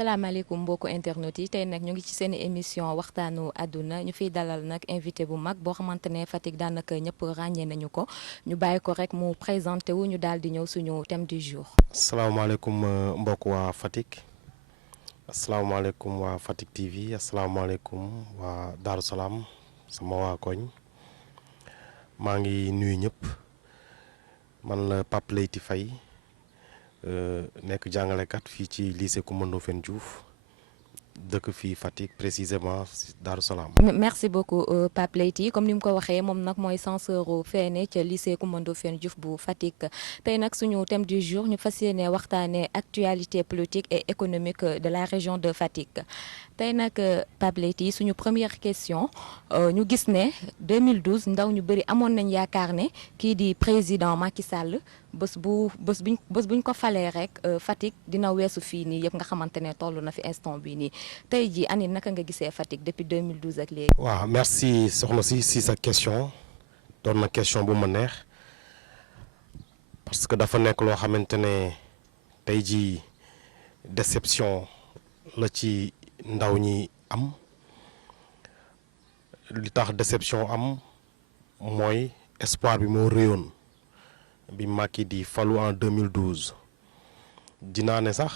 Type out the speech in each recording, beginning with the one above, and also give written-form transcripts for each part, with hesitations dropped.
salaamaaleykum mbokku internet yi tey nag ñu ngi ci seen émission waxtaanu àdduna ñu fiy dalal nag invité bu mag boo xamante ne Fatick daanaka ñëpp ràññee nañu ko ñu bàyyi ko rek mu présenté wu ñu daal di ñëw suñu thème du jour. asalaamaaleykum mbokk waa Fatick asalaamaaleykum waa Fatick TV asalaamaaleykum waa Darou Salaam sama waa koñ maa ngi nuyu ñëpp man la Pape Leyti Faye nekk jàngalekat fii ci lycée Coumba Ndoffène Diouf dëkk fii Fatick précisément Darou Salaam. merci beaucoup Pape Leyti comme ni mu ko waxee moom nag mooy censeur feene ca lycée Coumba Ndoffène Diouf bu Fatick tey nag suñu thème du jour ñu fas yéene waxtaanee actualité politique et économique de la région de Fatick tey nag Pape Leyti suñu première question ñu gis ne 2012 ndaw ñu bëri amoon nañ yaakaar ne kii di président Macky Sall bés buñ ko falee rek Fatick dina weesu fii nii yëpp nga xamante ne toll na fi instant bii nii tey jii ani naka nga gisee Fatick depuis 2012 ak léegi. waaw merci soxna si sa question doon na question bu ma neex parce que dafa nekk loo xamante ne tey jii déception la ci ndaw ñi am li tax déception am mooy espoir bi moo réyoon bi Macky di falu en 2012 dinaa ne sax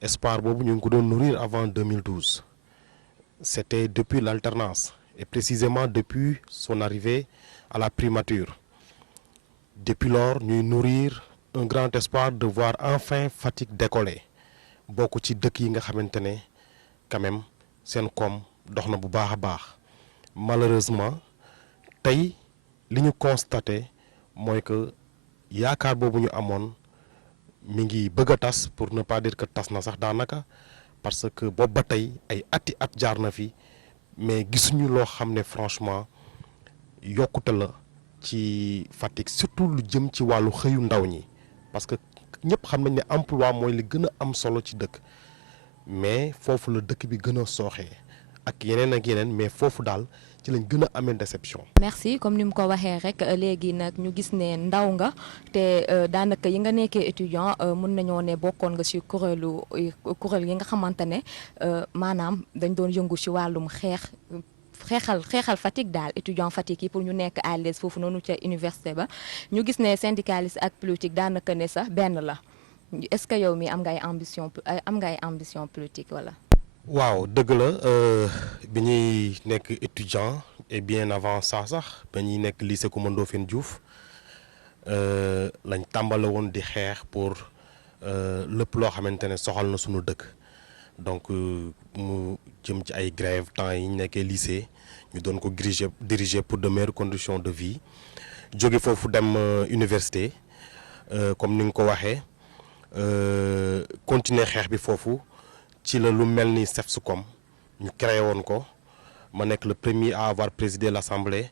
espoir boobu ñu ngi ko doon nourrir avant 2012 c'était depuis l'alternance et précisément depuis son arrivée à la primature depuis lors ñuy nourrir un grand espoir de voir enfin Fatick décoller bokk ci dëkk yi nga xamante ne quand même seen koom dox na bu baax a baax malheureusement tey li ñu constaté mooy que yaakaar boobu ñu amoon mi ngi bëgg a tas pour ne pas dire que tas na sax daanaka parce que boobu ba tey ay ati at jaar na fi mais gisuñu loo xam ne franchement yokkute la ci Fatick surtout lu jëm ci wàllu xëyu ndaw ñi parce que ñëpp xam nañ ne emploi mooy li gën a am solo ci dëkk mais foofu la dëkk bi gën a sooxee ak yeneen mais foofu daal ci lañ gën a amee déception. merci comme ni mu ko waxee rek léegi nag ñu gis ne ndaw nga te daanaka yi nga nekkee étudiant mun nañoo ne bokkoon nga ci kuréel yi nga xamante ne maanaam dañ doon yëngu ci wàllum xeexal Fatick daal étudiant Fatick yi pour ñu nekk à l'aise foofu noonu ca université ba ñu gis ne syndicaliste ak politique daanaka ne sax benn la est-ce que yow mi am nga ay ambition politique wala. waaw dëgg la bi ñuy nekk étudiant et bien avant ça sax ba ñuy nekk lycée Coumba Ndoffène Diouf lañ tàmbale woon di xeex pour lépp loo xamante ne soxal na suñu dëkk donc mu jëm ci ay grève temps yi ñu nekkee lycée ñu doon ko diriger pour de meilleures conditions de vie jóge foofu dem université comme ni nga ko waxee continuer xeex bi foofu ci la lu mel ni CEFSUCOM ñu créé woon ko ma nekk le premier à avoir présidé l'assemblée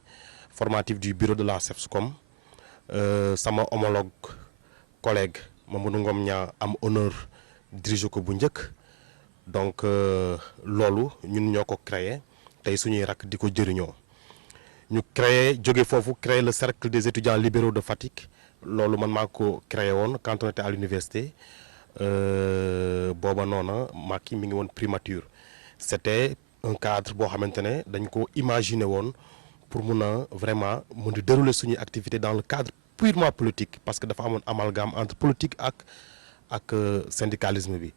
formative du bureau de la CEFSUCOM sama homologue collègue Mamadou Ngom ñaa am honneur diriger ko bu njëkk donc loolu ñun ñoo ko créé tey suñuy rakk di ko jëriñoo ñu jóge foofu créé le cercle des étudiants libéraux de Fatick loolu man maa ko créé woon quand on était à l'université booba noona Macky mi ngi woon primature c'était un cadre boo xamante ne dañ ko imaginer woon pour mun a vraiment mun di dérouler suñuy activité dans le cadre purement politique parce que dafa amoon amalgame entre politique ak syndicalisme bi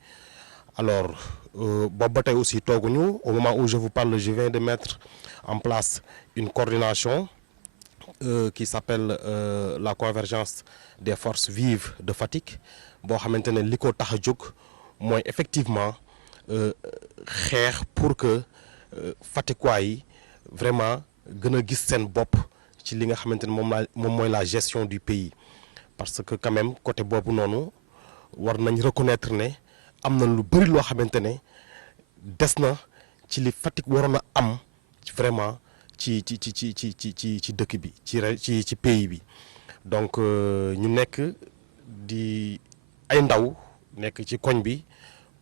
alors boobu ba tey aussi tooguñu au moment où je vous parle je viens de mettre en place une coordination qui s'appelle la convergence des forces vives de Fatick boo xamante ne li ko tax a jóg mooy effectivement xeex pour que Fatickois yi vraiment gën a gis seen bopp ci li nga xamante ne moom mooy la gestion du pays parce que quand même côté boobu noonu war nañ reconnaître ne am na lu bëri loo xamante ne des na ci li Fatick waroon a am vraiment ci dëkk bi ci pays bi donc ñu nekk di ay ndaw nekk ci koñ bi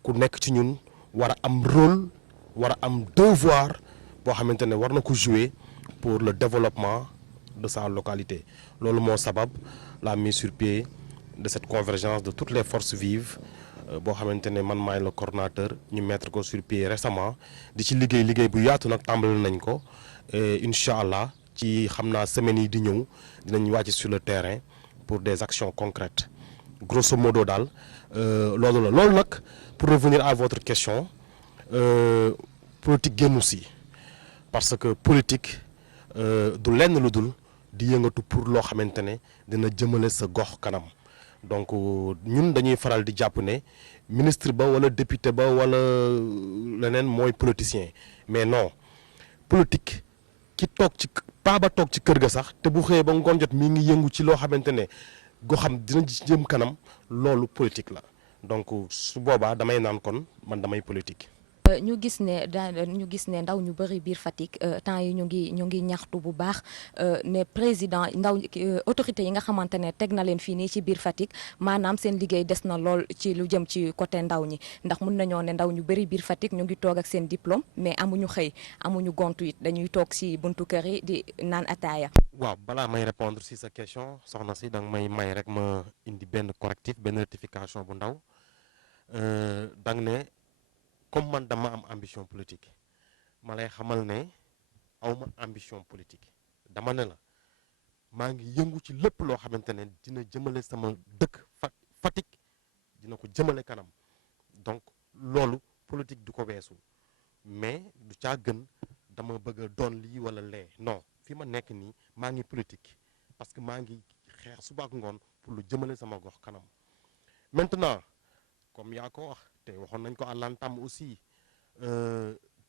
ku nekk ci ñun war a am rôle war a am devoir boo xamante ne war na ko jouer pour le développement de sa localité loolu moo sabab la mise sur pied de cette convergence de toutes les forces vives boo xamante ne man maay le coordonnateur ñu mettre ko sur pied récemment di ci liggéey bu yaatu nag tàmbali nañ ko incha allah ci xam naa semaines yi di ñëw dinañ wàcc sur le terrain pour des actions concrètes grosso modo daal loolu la loolu nag pour revenir à votre question politique génnu si parce que politique du lenn lu dul di yëngatu pour loo xamante ne dina jëmale sa gox kanam donc ñun dañuy faral di jàpp ne ministre ba wala député ba wala leneen mooy politicien mais non politique ki toog ci paa ba toog ci kër ga sax te bu xëyee ba ngoon jot mi ngi yëngu ci loo xamante ne goxam dina jëm kanam loolu politique la donc su boobaa damay naan kon man damay politique. ñu gis ne ndaw ñu bëri biir Fatick temps yi ñu ngi ñaxtu bu baax ne président ndaw autorité yi nga xamante ne teg na leen fii nii ci biir Fatick maanaam seen liggéey des na lool ci lu jëm ci côté ndaw ñi ndax mun nañoo ne ndaw ñu bëri biir Fatick ñu ngi toog ak seen diplôme mais amuñu xëy amuñu gontu it dañuy toog si buntu kër yi di naan ataaya. waaw balaa may répondre si sa question soxna si danga may rek ma indi benn correctif benn rectification bu ndaw dang ne comme man dama am ambition politique ma lay xamal ne awma ambition politique dama ne la maa ngi yëngu ci lépp loo xamante ne dina jëmale sama dëkk Fatick dina ko jëmale kanam donc loolu politique du ko weesu mais du caa gën dama bëgg a doon lii wala lee non fi ma nekk nii maa ngi politique parce que maa ngi xeex suba ak ngoon pour lu jëmale sama gox kanam maintenant comme yaa ko wax te waxoon nañ ko à l'entame aussi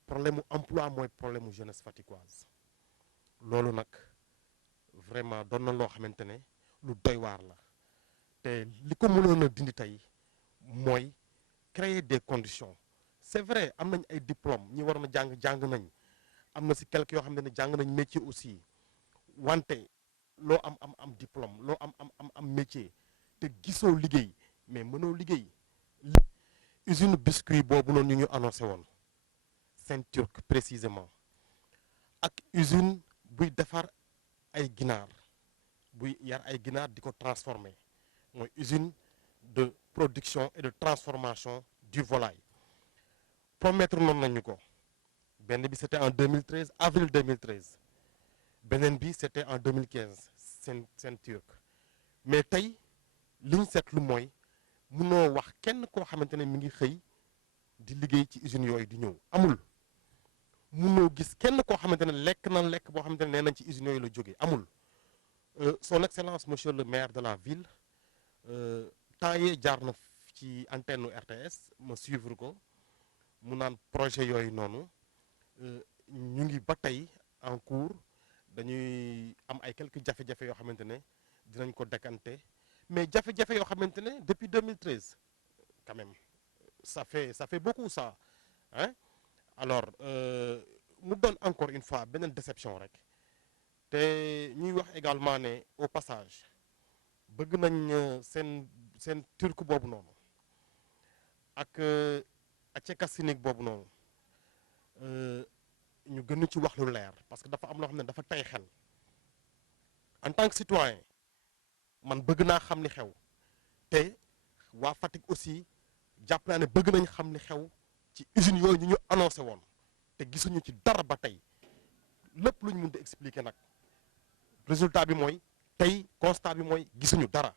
problème mu emploi mooy problème mu jeunesse faticoise loolu nag vraiment doon na loo xamante ne lu doy waar la te li ko mënoon a dindi tey mooy créer des conditions c'est vrai am nañ ay diplômes ñi waroon a jàng nañ am na si quelques yoo xam ne jàng nañ métier aussi wante loo am diplôme loo am métier te gisoo liggéey mais mënoo liggéey. usine biscuit boobu noonu ñu annoncé woon Saint-Turc précisément ak usine buy defar ay ginaar buy yar ay ginaar di ko transformer mooy usine de production et de transformation du volaille promettre noonu nañu ko benn bi c'était en 2013 avril 2013 beneen bi c'était en 2015 Saint-Turc mais tey li ñu seetlu mooy munoo wax kenn koo xamante ne mi ngi xëy di liggéey ci usines yooyu di ñëw amul munoo gis kenn koo xamante ne lekk boo xamante ne nee nañ ci usines yooyu la jógee amul son excellence monsieur le maire de la ville temps yee jaar na ci antenne RTS ma suivre ko mu naan projet yooyu noonu ñu ngi ba tey en cours dañuy am ay quelques jafe-jafe yoo xamante ne dinañ ko décanter mais jafe-jafe yoo xamante ne depuis 2013 quand même ça fait beaucoup ça hein alors mu doon encore une fois beneen déception rek te ñuy wax également ne au passage bëgg nañ seen turc boobu noonu ak aceka cynique boobu noonu ñu gën ci wax lu leer parce que dafa am loo xam ne dafa tey xel en tant que citoyen man bëgg naa xam li xew te waa Fatick aussi jàpp naa ne bëgg nañ xam li xew ci usines yooyu ñu annoncé woon te gisuñu ci dara ba tey lépp lu ñu mën di expliquer nag résultat bi mooy tey constat bi mooy gisuñu dara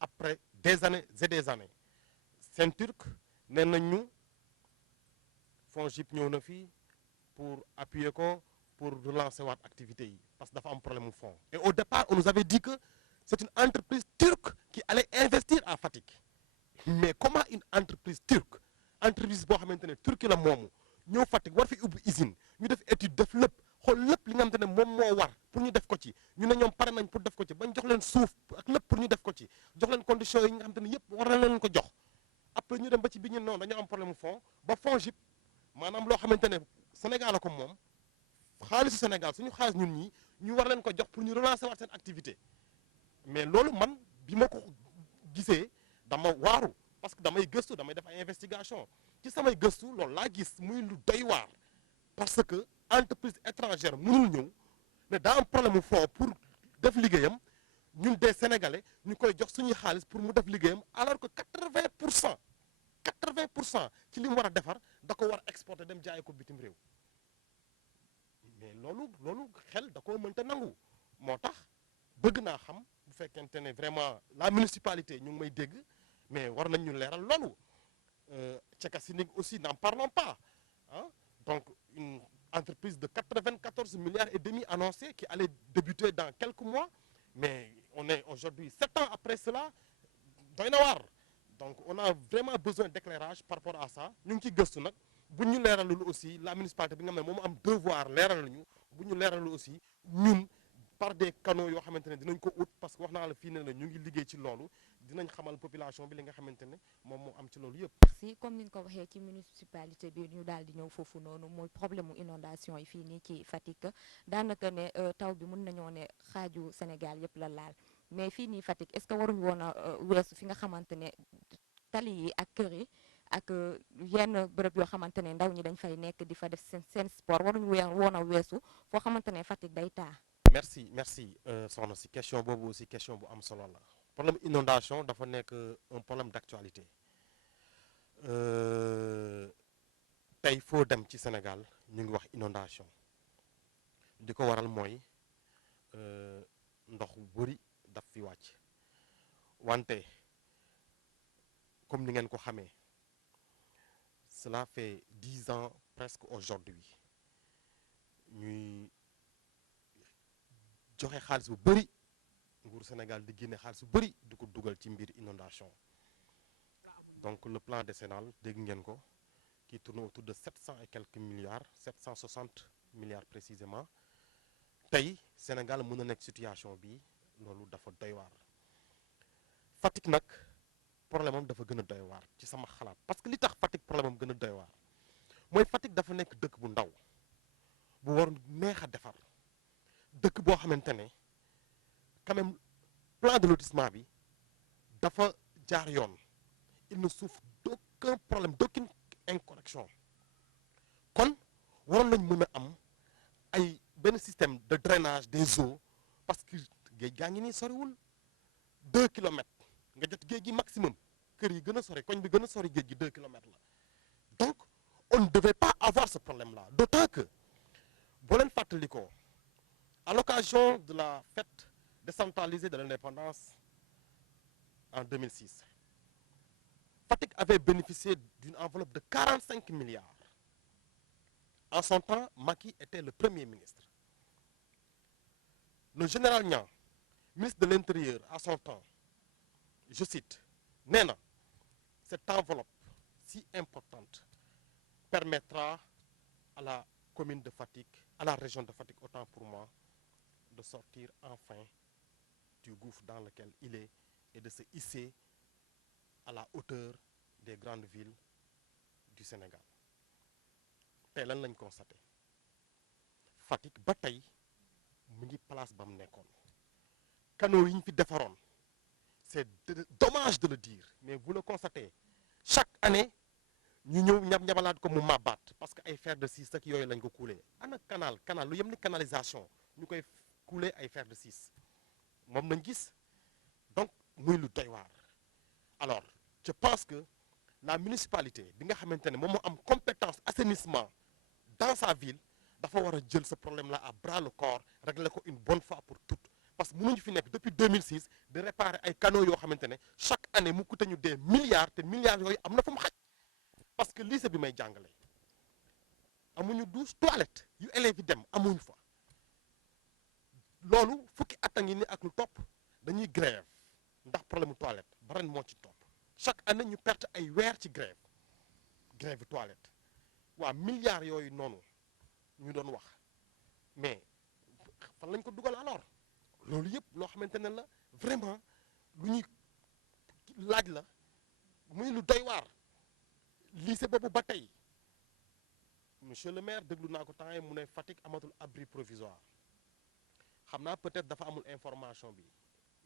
après des années et des années Saint-Turc nee nañ ñu FONGIP ñëw na fii pour appuyer ko pour relancer waat activités yi parce que dafa am problème mu fonds et au départ on nous avait dit que c'est une entreprise turque qui allait investir à Fatick mais comment une entreprise turque entreprise boo xamante ne Turquie la moomu ñëw Fatick war fi ubbi usine ñu def étude def lépp xool lépp li nga xamante ne moom moo war pour ñu def ko ci ñu ne ñoom pare nañ pour def ko ci bañ jox leen suuf ak lépp pour ñu def ko ci jox leen conditions yi nga xamante ne yëpp war na leen ko jox après ñu dem ba ci bi ñu noonu dañoo am problème mu fonds ba FONGIP maanaam loo xamante ne Sénégal la ko moom xaalisu Sénégal suñu xaalis ñun ñi ñu war leen ko jox pour ñu relancer waat seen activité mais loolu man bi ma ko gisee dama waaru parce que damay gëstu damay def ay investigation ci samay gëstu loolu laa gis muy lu doy waar parce que entreprise étrangère mënul ñëw ne daa am problème mu fonds pour def liggéeyam ñun des Sénégalais ñu koy jox suñuy xaalis pour mu def liggéeyam alors que 80% 80% ci li mu war a defar da ko war a exporter dem jaay ko bitim réew mais loolu xel da koo mënta nangu moo tax bëgg naa xam bu fekkente ne vraiment la municipalité ñu ngi may dégg mais war nañ ñu leeral loolu Cekasining aussi n'en parlons pas hein? Donc une entreprise de 94 milliards et demi annoncée qui allait débuter dans quelques mois mais on est aujourd'hui 7 ans après cela doy na waar donc on a vraiment besoin d'éclairage par rapport à ça ñu ngi ciy gëstu nag bu ñu leeralul aussi la municipalité bi nga xam ne moom am devoir leeral nañu bu ñu leeralul aussi ñun par des canaux yoo xamante ne dinañ ko ut parce que wax naa la fii ne la ñu ngi liggéey ci loolu dinañ xamal population bi li nga xamante ne moom moo am ci loolu yëpp. si comme ni nga ko waxee ci municipalité bi ñu daal di ñëw foofu noonu mooy problème mu inondation yi fii nii ci Fatick daanaka ne taw bi mën nañoo ne xaaju Sénégal yëpp la laal mais fii nii Fatick est-ce que waruñu woon a weesu fi nga xamante ne tali yi ak kër yi ak yenn bërëb yoo xamante ne ndaw ñi dañ fay nekk di fa def seen sport waruñu woon a weesu foo xamante ne Fatick day taa. merci soxna si question boobu aussi question bu am solo la problème inondation dafa nekk un problème d'actualité tey foo dem ci Sénégal ñu ngi wax inondation di ko waral mooy ndox bu bëri daf fi wàcc wante comme ni ngeen ko xamee cela fait 10 ans presque aujourd'hui ñuy joxe xaalis bu bëri nguur Sénégal di génne xaalis bu bëri di ko dugal ci mbir inondation donc le plan décennal dégg ngeen ko qui tourne autour de 700 et quelques milliards 760 milliards précisément tey Sénégal mën na nekk situation bi loolu dafa doy waar Fatick nag problème am dafa gën a doy waar ci sama xalaat parce que li tax Fatick problème am gën a doy waar mooy Fatick dafa nekk dëkk bu ndaw bu war neex a defar dëkk boo xamante ne quand même plan de lotissement bi dafa jaar yoon il ne souffre d'aucun problème d'aucune incorrection kon waroon nañ mën a am ay benn système de drainage des eaux parce que géej gaa ngi nii soriwul 2 kilomètres nga jot géej gi maximum kër yi gën a sori koñ bi gën a sori géej gi 2 kilomètres la donc on ne devait pas avoir ce problème là d'autant que boo leen fàttalikoo à l'occasion de la fête décentralisée de l'indépendance en 2006 Fatick avait bénéficié d'une enveloppe de 45 milliards. En son temps, Macky était le premier ministre. Le général Niang, ministre de l'Intérieur à son temps, je cite, nee na cette enveloppe si importante permettra à la commune de Fatick, à la région de Fatick, autant pour moi, de sortir enfin du gouffre dans lequel il est et de se hisser à la hauteur des grandes villes du Sénégal tey lan lañ constaté Fatick ba tey mu ngi place ba mu nekkoon canaux yi ñu fi defaroon c'est dommage de le dire mais vous le constatez chaque année ñu ñëw ñab-ñabalaat ko mu màbbaat parce que ay fer de scie ak yooyu lañ ko couler ana canal lu yem ni canalisation ñu koy couler ay fer de scie moom nañ gis donc muy lu doy waar alors je pense que la municipalité bi nga xamante ne moom moo am compétence assainissement dans sa ville dafa war a jël ce problème là à bras le corps régler ko une bonne fois pour toutes parce que mënuñu fi nekk depuis 2006 de réparer ay canaux yoo xamante ne chaque année mu coûte ñu des milliards te milliards yooyu am na fu mu xaj parce que lycée bi may jàngale amuñu douche toilette yu élèves yi dem amuñu fa loolu fukki at a ngi ni ak lu topp dañuy grève ndax problème mu toilette ba ren moo ci topp chaque année ñu perte ay weer ci grève toilette waa milliards yooyu noonu ñu doon wax mais fan lañ ko dugal alors loolu yëpp loo xamante ne la vraiment lu ñuy laaj la muy lu doy waar lycée boobu ba tey monsieur le maire déglu naa ko temps yi mu ne Fatick amatul abri provisoire xam naa peut-être dafa amul information bi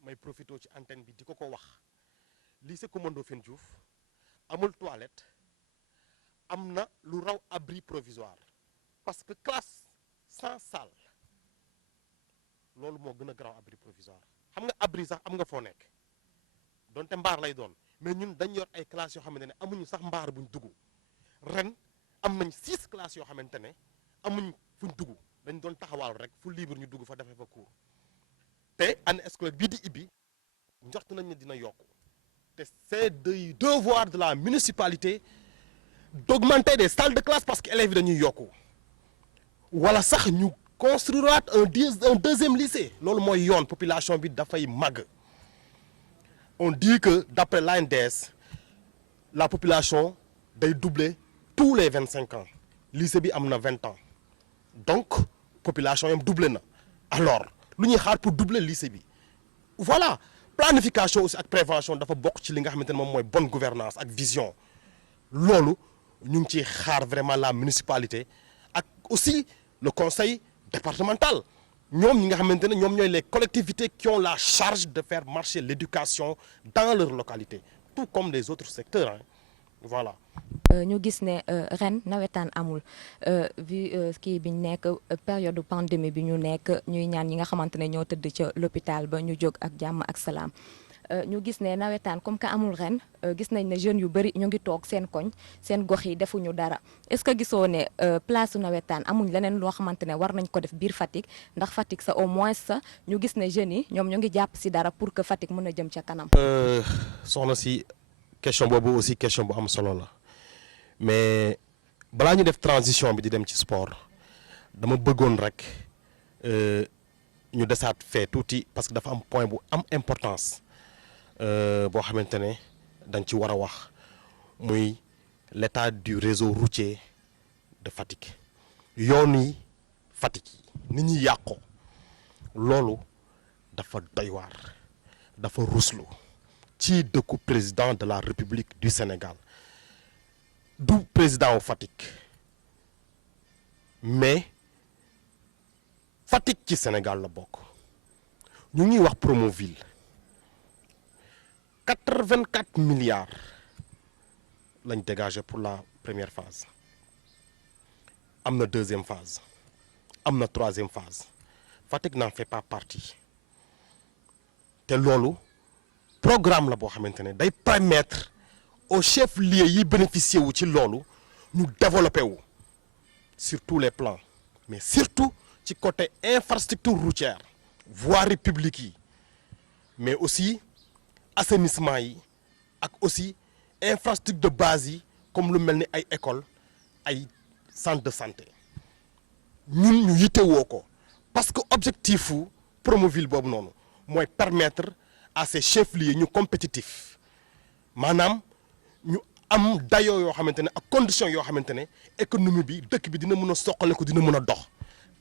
may profité ci antenne bi di ko wax lycée Coumba Ndoffène Diouf amul toilette am na lu raw abri provisoire parce que classe sans salle loolu moo gën a garaaw abri provisoire xam nga abri sax am nga foo nekk donte mbaar lay doon mais ñun dañ yor ay classes yoo xamante ne amuñu sax mbaar buñ dugg ren am nañ 6 classes yoo xamante ne amuñ fuñ dugg dañ doon taxawaal rek fu libre ñu dugg fa defee fa cours te année scolaire bii di ibbi njort nañ ne dina yokku te c'est du devoir de la municipalité d'augmenter des salles de classe parce que élèves yi dañuy yokku wala sax ñu construiraat un deuxième lycée loolu mooy yoon population bi dafay màgg. On dit que d'après l'ANDES la population day doubler tous les 25 ans lycée bi am na 20 ans donc population yam doublé na alors lu ñuy xaar pour doubler lycée bi voilà planification aussi ak prévention dafa bokk ci li nga xamante ne moom mooy bonne gouvernance ak vision loolu ñu ngi ciy xaar vraiment la municipalité ak aussi le conseil départemental ñoom ñi nga xamante ne ñoom ñooy les collectivités qui ont la charge de faire marcher l'éducation dans leur localité tout comme les autres secteurs hein. Voilà. ñu gis ne ren nawetaan amul vu kii bi ñu nekk période pandémie bi ñu nekk ñuy ñaan ñi nga xamante ne ñoo tëdd ca l'hôpital ba ñu jóg ak jàmm ak salaam ñu gis ne nawetaan comme que amul ren gis nañ ne jeunes yu bëri ñu ngi toog seen koñ seen gox yi defuñu dara est-ce que gisoo ne place su nawetaan amuñ leneen loo xamante ne war nañ ko def biir Fatick ndax Fatick sa au moins sa ñu gis ne jeunes yi ñoom ñu ngi jàpp si dara pour que Fatick mën a jëm ca kanam. soxna si question boobu aussi question bu am solo la mais balaa ñu def transition bi di dem ci sport dama bëggoon rek ñu desaat fee tuuti parce que dafa am point bu am importance boo xamante ne dañ ci war a wax muy l'état du réseau routier de Fatick yoon yi Fatick yi ni ñuy yàqoo loolu dafa doy waar dafa ruslu ci dëkku président de la République du Sénégal du président wu Fatick mais Fatick ci Sénégal la bokk ñu ngi wax Promoville 84 milliards lañ dégagé pour la première phase am na deuxième phase am na troisième phase Fatick n'en fait pas partie te loolu programme la boo xamante ne day permettre aux chefs-lieux yi bénéficier wu ci loolu ñu développer wu sur tous les plans mais surtout ci côté infrastructure routière voirie publique yi mais aussi assainissement yi ak aussi infrastructure de base yi comme lu mel ni ay école ay centre de santé ñun ñu yitewoo ko parce que objectif wu Promoville boobu noonu mooy permettre à ces chefs-lieux ñu compétitif maanaam ñu am dayoo yoo xamante ne ak conditions yoo xamante ne économie bi dëkk bi dina mën a soqale ko dina mën a dox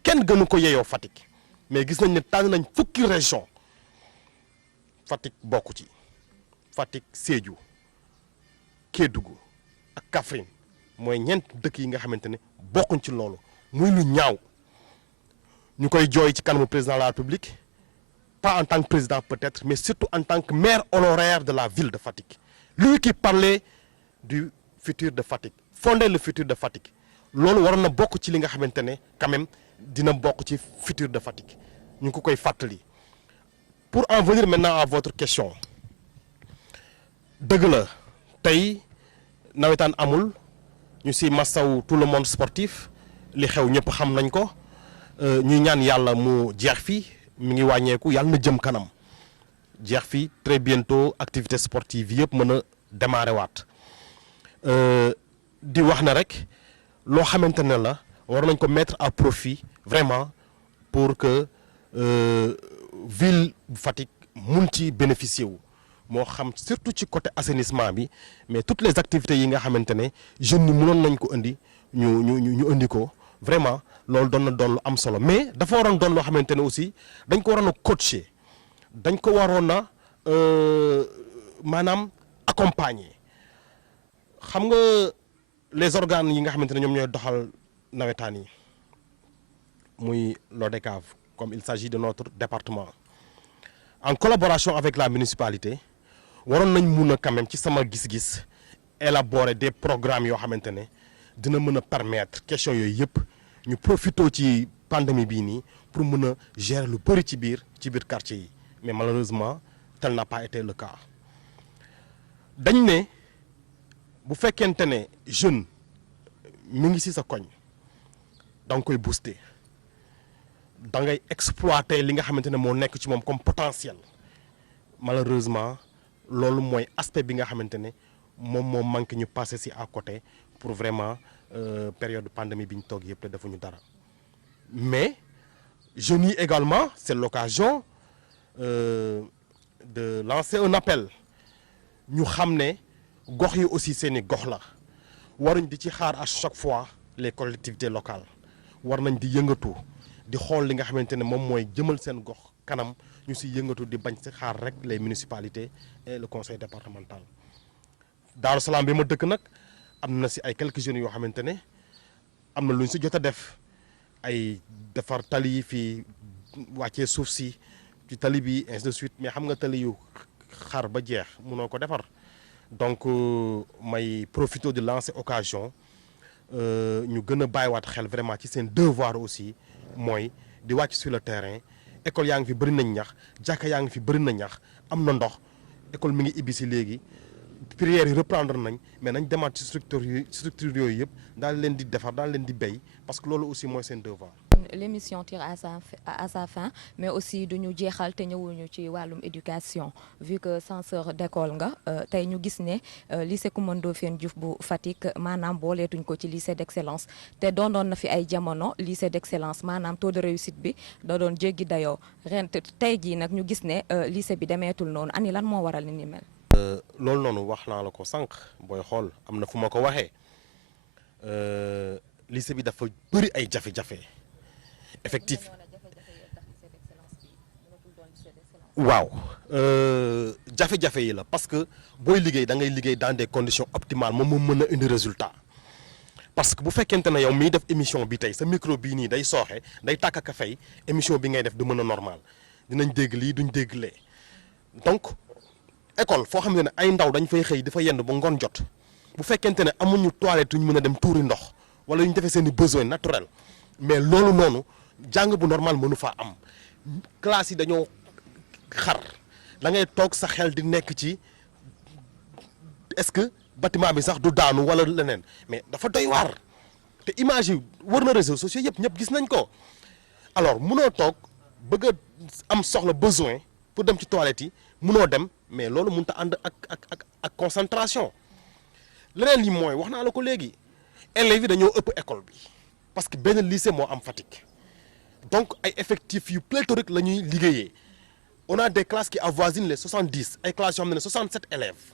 kenn gënu ko yeyoo Fatick mais gis nañ ne tànn nañ fukki région Fatick bokku ci Fatick Sédhiou Kédougou ak Kaffrine mooy ñeent dëkk yi nga xamante ne bokkuñ ci loolu muy lu ñaaw ñu koy jooy ci kanamu président de la République pas en tant que président peut-être mais surtout en tant que maire honoraire de la ville de Fatick lui qui parlait du futur de Fatick fonder le futur de Fatick loolu waroon na bokk ci li nga xamante ne quand même dina bokk ci futur de Fatick ñu ngi ko koy fàttali. Pour en venir maintenant à votre question dëgg la tey nawetaan amul ñu si massaw tout le monde sportif li xew ñëpp xam nañ ko ñuy ñaan yàlla mu jeex fi mi ngi wàññeeku yàlla na jëm kanam jeex fi très bientôt activité sportive yëpp mën a démarrer waat di wax na rek loo xamante ne la war nañ ko mettre à profit vraiment pour que ville Fatick mun ci bénéficier wu moo xam surtout ci côté assainissement bi mais toutes les activités yi nga xamante ne jeunes yi mënoon nañ ko indi ñu indi ko vraiment loolu doon na doon lu am solo mais dafa waroon doon loo xamante ne aussi dañ ko waroon a coacher dañ ko waroon a maanaam accompagner xam nga les organes yi nga xamante ne ñoom ñooy doxal nawetaan yi muy l'ODCAV comme il s'agit de notre département en collaboration avec la municipalité waroon nañ mun a quand même ci sama gis-gis élaborer des programmes yoo xamante ne dina mën a permettre question yooyu yëpp ñu profitoo ci pandémie bii nii pour mën a gérer lu bëri ci biir quartier yi mais malheureusement tel n'a pas été le cas dañ ne bu fekkente ne jeune mi ngi ci sa koñ da nga koy booster da ngay exploiter li nga xamante ne moo nekk ci moom comme potentiel malheureusement loolu mooy aspect bi nga xamante ne moom moo manqué ñu passé ci à côté pour vraiment période pandémie bi ñu toog yëpp te defuñu dara mais jeunes yi également c'est l'occasion de lancer un appel ñu xam ne gox yi aussi seeni gox la waruñ di ci xaar à chaque fois les collectivités locales war nañ di yëngatu di xool li nga xamante ne moom mooy jëmal seen gox kanam ñu si yëngatu di bañ si xaar rek les municipalités et le conseil départemental. Daaru Salaam bi ma dëkk nag am na si ay quelques jeunes yoo xamante ne am na lu ñu si jot a def ay defar tali yi fii wàccee suuf si ci tali bi ainsi de suite mais xam nga tali yu xar ba jeex mënoo ko defar donc may profité de lancer occasion ñu gën a bàyyiwaat xel vraiment ci seen devoir aussi mooy di wàcc sur le terrain. école yaa ngi fi bëri nañ ñax jàkka yaa ngi fi bëri na ñax am na ndox école mi ngi ibbi si léegi prières yi reprendre nañ mais nañ demaat ci structure yooyu yëpp daal leen di defar daal leen di béy parce que loolu aussi mooy seen devoir. L'émission tire à sa fin mais aussi duñu jeexal te ñëwuñu ci wàllum éducation vu que censeur d'école nga tey ñu gis ne lycée Coumba Ndoffène Diouf bu Fatick maanaam booleetuñ ko ci lycée d'excellence te doon na fi ay jamono lycée d'excellence maanaam taux de réussite bi da doon jéggi dayoo ren tey jii nag ñu gis ne lycée bi demeetul noonu ani lan moo waral ni mel. loolu noonu wax naa la ko sànq booy xool am na fu ma ko waxee lycée bi dafa bëri ay jafe-jafe. effectif waaw jafe-jafe yi la parce que booy liggéey da ngay liggéey dans des conditions optimales moom moo mën a indi résultat parce que bu fekkente ne yow miy def émission bi tey sa micro bii nii day sooxe day tàkk ak a fay émission bi ngay def du mën a normal dinañ dégg lii duñ dégg lee donc école foo xam ne ay ndaw dañ fay xëy dafa yenn ba ngoon jot bu fekkente ne amuñu toilette yu ñu mën a dem tuuri ndox wala yu ñu defee seen i besoins naturels mais loolu noonu jàng bu normal mënu faa am classe yi dañoo xar da ngay toog sa xel di nekk ci est-ce que bâtiment bi sax du daanu wala leneen mais dafa doy waar te image yi wër na réseaux sociaux yëpp ñëpp gis nañ ko alors munoo toog bëgg a am soxla besoin pour dem ci toilette yi munoo dem mais loolu mënut a ànd ak concentration leneen li mooy wax naa la ko léegi élèves yi dañoo ëpp école bi parce que benn lycée moo am Fatick. donc ay effectifs yu pléthorique la ñuy liggéeyee on a des classes qui avoisinent les 70 ay classes yoo xam ne 67 élèves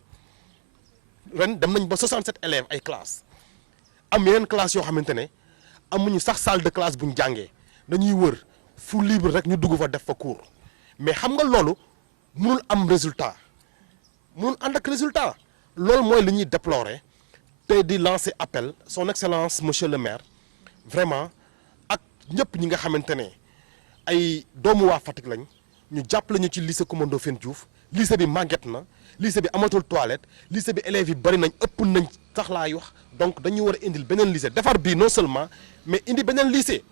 ren dem nañ ba 67 élèves ay classes am yeneen classes yoo xamante ne amuñu sax salle de classe bu ñu jàngee dañuy wër fu libre rek ñu dugg fa def fa cours mais xam nga loolu mënul am résultat mënul ànd ak résultat loolu mooy li ñuy déplorer te di lancer appel son excellence monsieur le maire vraiment. ñëpp ñi nga xamante ne ay doomu waa Fatick lañ ñu jàppale ñu ci lycée Coumba Ndoffène Diouf lycée bi màgget na lycée bi amatul toilette lycée bi élèves yi bari nañ ëpp nañ sax laay wax donc dañuy war a indil beneen lycée defar bii non seulement mais indi beneen lycée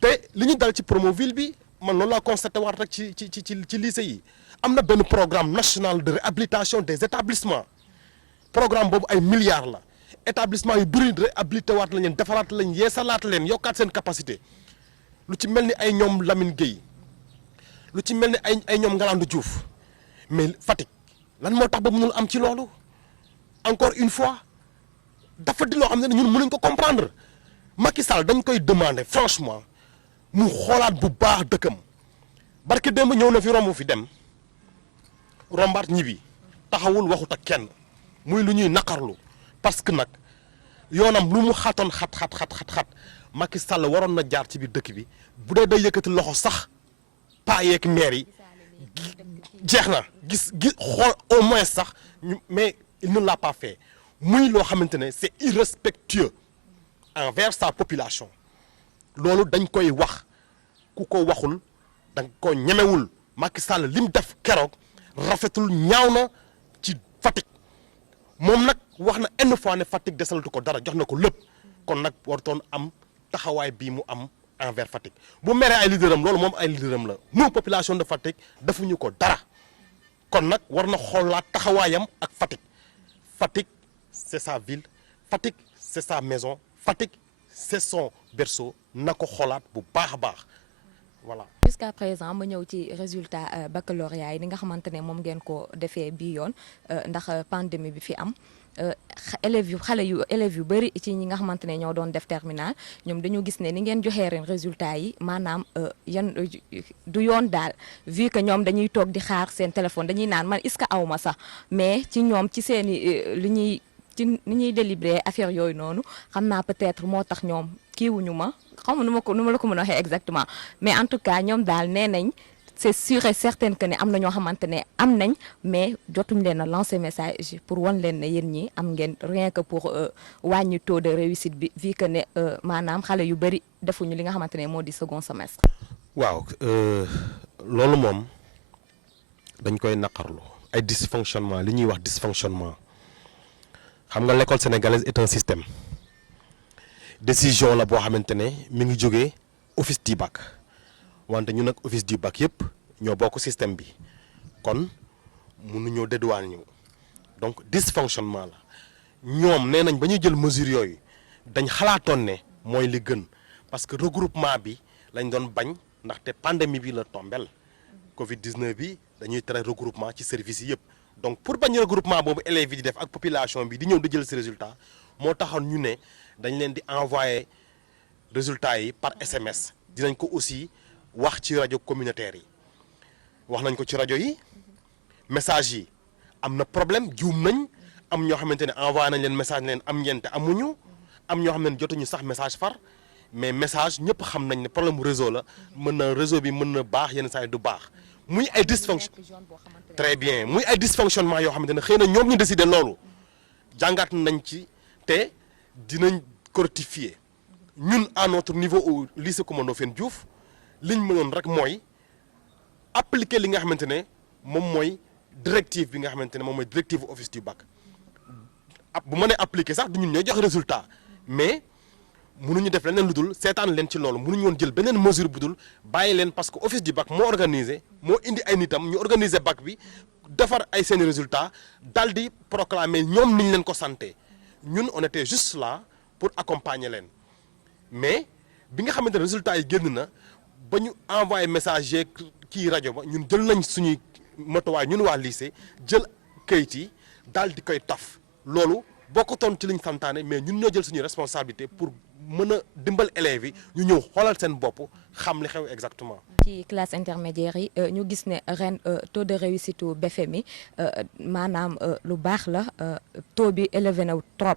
te li ñu dal ci Promoville bi man loolu laa constaté waat rek ci lycée yi am na benn programme national de réhabilitation des établissements programme boobu ay milliards la. établissement yu bëri réhabilité waat lañ leen defaraat lañ yeesalaat leen yokkaat seen capacité lu ci mel ni ay ñoom Lamine Gueye lu ci mel ni ay ñoom Ngalandou Diouf mais Fatick lan moo tax ba mënul am ci loolu encore une fois dafa di loo xam ne ñun mënuñ ko comprendre Macky Sall dañ koy demander franchement mu xoolaat bu baax dëkkam barke démb ñëw na fi romb fi dem rombaat ñibbi taxawul waxut ak kenn muy lu ñuy naqarlu parce que nag yoonam lu mu xatoon xat Macky Sall waroon na jaar ci biir dëkk bi bu dee day yëkkati loxo sax paa yeeg maire yi jeex na gis xool au moins sax mais il ne l'a pas fait muy loo xamante ne c'est irrespectueux envers sa population loolu dañ koy wax ku ko waxul da nga ko ñemewul Macky Sall li mu def keroog rafetul ñaaw na ci Fatick moom nag wax na une fois ne Fatick desalatu ko dara jox na ko lépp kon nag wartoon am taxawaay bii mu am envers Fatick bu meree ay leader am loolu moom ay leader am la nous population de Fatick defuñu ko dara kon nag war na xoolaat taxawaayam ak Fatick. Fatick c'est sa ville, Fatick c'est sa maison, Fatick c'est son berceau, na ko xoolaat bu baax a baax voilà. Jusqu'à présent ma ñëw ci résultat baccalauréat yi ni nga xamante ne moom ngeen ko defee bii yoon ndax pandémie bi fi am élèves yu bëri ci ñi nga xamante ne ñoo doon def terminal ñoom dañoo gis ne ni ngeen joxee ren résultat yi maanaam yan du yoon daal vu que ñoom dañuy toog di xaar seen téléphone dañuy naan man est-ce que aw ma sax mais ci ñoom ci seen i li ñuy ci ni ñuy délibéré affaire yooyu noonu xam naa peut-être moo tax ñoom kiiwuñu ma xam nga nu ma la ko mën a waxee exactement mais en tout cas ñoom daal nee nañ c'est sûr et certain que ne am na ñoo xamante ne am nañ mais jotuñ leen a lancer message pour wan leen ne yéen ñi am ngeen rien que pour wàññi taux de réussite bi vu que ne maanaam xale yu bëri defuñu li nga xamante ne moo di second semestre. waaw loolu moom dañ koy naqarlu ay dysfonctionnement li ñuy wax dysfonctionnement xam nga l'école sénégalaise est un système décision la boo xamante ne mi ngi jógee office du bac wante ñu nag office du bac yëpp ñoo bokk système bi kon mënuñoo dédouaner ñu donc dysfonctionnement la ñoom nee nañ ba ñuy jël mesure yooyu dañ xalaatoon ne mooy li gën parce que regroupement bi lañ doon bañ ndaxte pandémie bi la tombel Covid 19 bi dañuy tere regroupement ci service yi yëpp donc pour bañ regroupement boobu élèves yi di def ak population bi di ñëw di jël ci résultat moo taxoon ñu ne dañ leen di envoyer résultats yi par SMS dinañ ko aussi wax ci rajo communautaire yi wax nañ ko ci rajo yi message yi am na problème juum nañ am ñoo xamante ne envoyé nañ leen message leen am ngeen te amuñu am ñoo xam ne jotuñu sax message far mais message ñëpp xam nañ ne problème mu réseau la mën na réseau bi mën na baax yenn saa yi du baax muy ay très bien muy ay dysfonctionnement yoo xamante ne xëy na ñoom ñu décider loolu jàngaat nañ ci te dinañ ko rectifier ñun à notre niveau au lycée Coumba Ndoffène Diouf liñ mënoon rek mooy appliquer li nga xamante ne moom mooy directive bi nga xamante ne moom mooy directive office du bac bu mënee appliquer sax du ñun ñooy joxe résultat mais mënuñu def leneen lu dul seetaan leen ci loolu mënuñu woon jël beneen mesure bu dul bàyyi leen parce que office du bac moo organisé moo indi ay nitam ñu organiser bac bi defar ay seeni résultats dal di proclamer ñoom niñ leen ko santé ñun on était juste là pour accompagner leen mais bi nga xamante ne résultats yi génn na ba ñu envoyé message yeeg kii rajo ba ñun jël nañ suñuy matuwaay ñun waa lycée jël kayit yi daal di koy taf loolu bokkutoon ci liñ santaane mais ñun ñoo jël suñuy responsabilité pour mën a dimbal élèves yi ñu ñëw xoolal seen bopp xam li xew exactement. ci classe intermédiaire yi ñu gis ne ren taux de réussite u BFEM yi maanaam lu baax la taux bi élevé na trop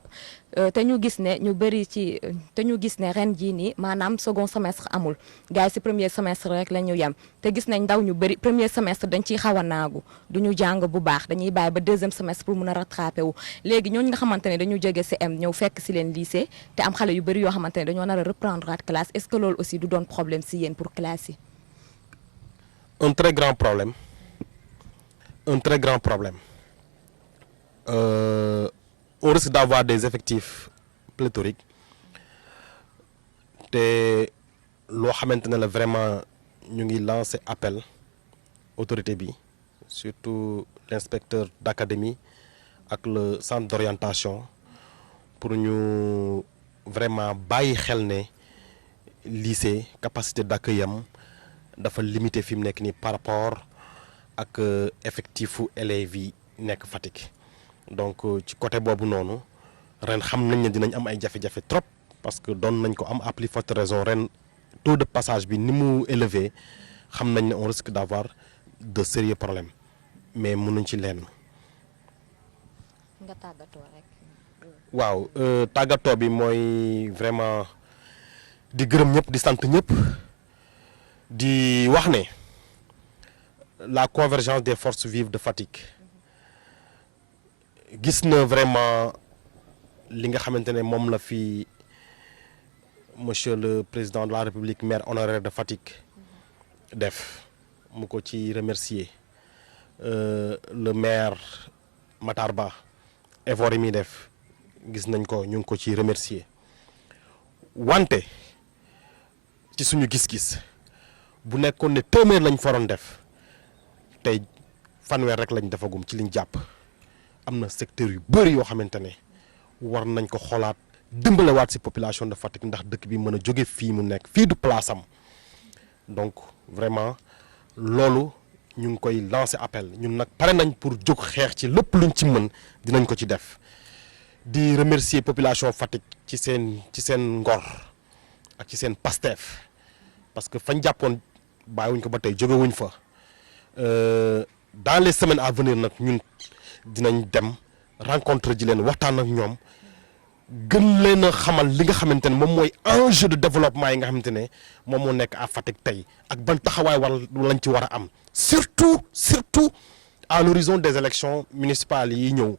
te ñu gis ne ñu bëri ci te ñu gis ne ren jii nii maanaam second semestre amul gars yi si premier semestre rek la ñu yem te gis nañ ndaw ñu bëri premier semestre dañ ciy xaw a naagu du ñu jàng bu baax dañuy bàyyi ba deuxième semestre pour mun a rattrapé wu léegi ñooñu nga xamante ne dañu jóge CM ñëw fekk si leen lycée te am xale yu bëri yoo xamante ne dañoo nar a reprendre at classe est-ce que loolu aussi du doon problème si yéen pour classe yi. Un très grand problème. Un très grand problème. On risque d'avoir des effectifs pléthoriques. te loo xamante ne la vraiment ñu ngi lancer appel autorité bi surtout l'inspecteur d'académie ak le centre d'orientation pour ñu vraiment bàyyi xel ne lycée capacité d'accueil am dafa limité fi mu nekk nii par rapport ak effectifu élèves yi nekk Fatick donc ci côté boobu noonu ren xam nañ ne dinañ am ay jafe-jafe trop parce que doon nañ ko am à plus forte raison ren taux de passage bi ni mu élevé xam nañ ne on risque d'avoir de sérieux problèmes mais mënuñ ci lenn. nga tàggatoo rek. waaw tàggatoo bi mooy vraiment di gërëm ñëpp di sant ñëpp. di wax ne la convergence des forces vives de Fatick gis na vraiment li nga xamante ne moom la fi monsieur le président de la République maire honoraire de Fatick def mu ko ci remercier le maire Matar Ba effort yi muy def gis nañ ko ñu ngi ko ci remercier wante ci suñu gis-gis bu nekkoon ne téeméer lañ faroon def tey fanweer rek lañ defagum ci liñ jàpp am na secteur yu bëri yoo xamante ne war nañ ko xoolaat dimbalewaat ci population de Fatick ndax dëkk bi mën a jóge fii mu nekk fii du place am donc vraiment loolu ñu ngi koy lancer appel ñun nag pare nañ pour jóg xeex ci lépp luñ ci mën dinañ ko ci def di remercier population Fatick ci seen ngor ak ci seen Pastef parce que fañ jàppoon bàyyiwuñ ko ba tey jógewuñ fa dans les semaines à venir nag ñun dinañ dem rencontre ji leen waxtaan ak ñoom gën leen a xamal li nga xamante ne moom mooy enjeu de développement yi nga xamante ne moom moo nekk à Fatick tey ak ban taxawaay lañ ci war a am surtout à l'horizon des élections municipales yi ñëw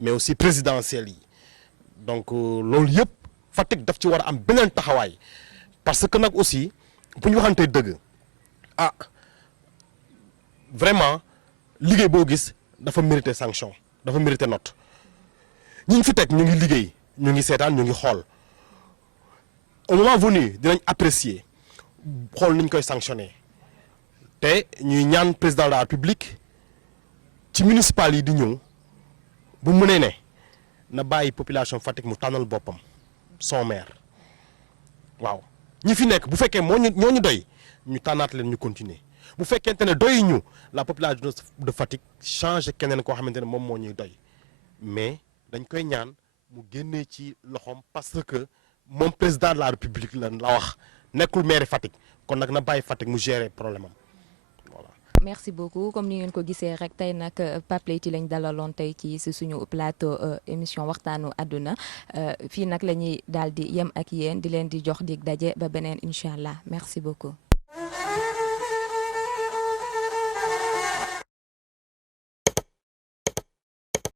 mais aussi présidentielles yi donc loolu yëpp Fatick daf ci war a am beneen taxawaay parce que nag aussi bu ñu waxantee dëgg vraiment liggéey boo gis dafa mérité sanction dafa mérité note ñi fi teg ñu ngi liggéey ñu ngi seetaan ñu ngi xool au moment venu dinañ apprécier xool niñ koy sanctionner te ñuy ñaan président de la République ci municipal yi di ñëw bu mënee ne na bàyyi population Fatick mu tànnal boppam son maire waaw ñi fi nekk bu fekkee ñoo ñu doy ñu tànnaat leen ñu continuer bu fekkente ne doy ñu la population de Fatick changer keneen koo xamante ne moom moo ñuy doy mais dañ koy ñaan mu génnee ci loxoom parce que moom président de la République la wax nekkul maire Fatick kon nag na bàyyi Fatick mu gérer problème am voilà. merci beaucoup comme ni ngeen ko gisee rek tey nag Pape Leyti lañ dalaloon tey ci suñu plateau émission waxtaanu àdduna fii nag la ñuy daal di yem ak yéen di leen di jox dig daje ba beneen incha allah merci beaucoup.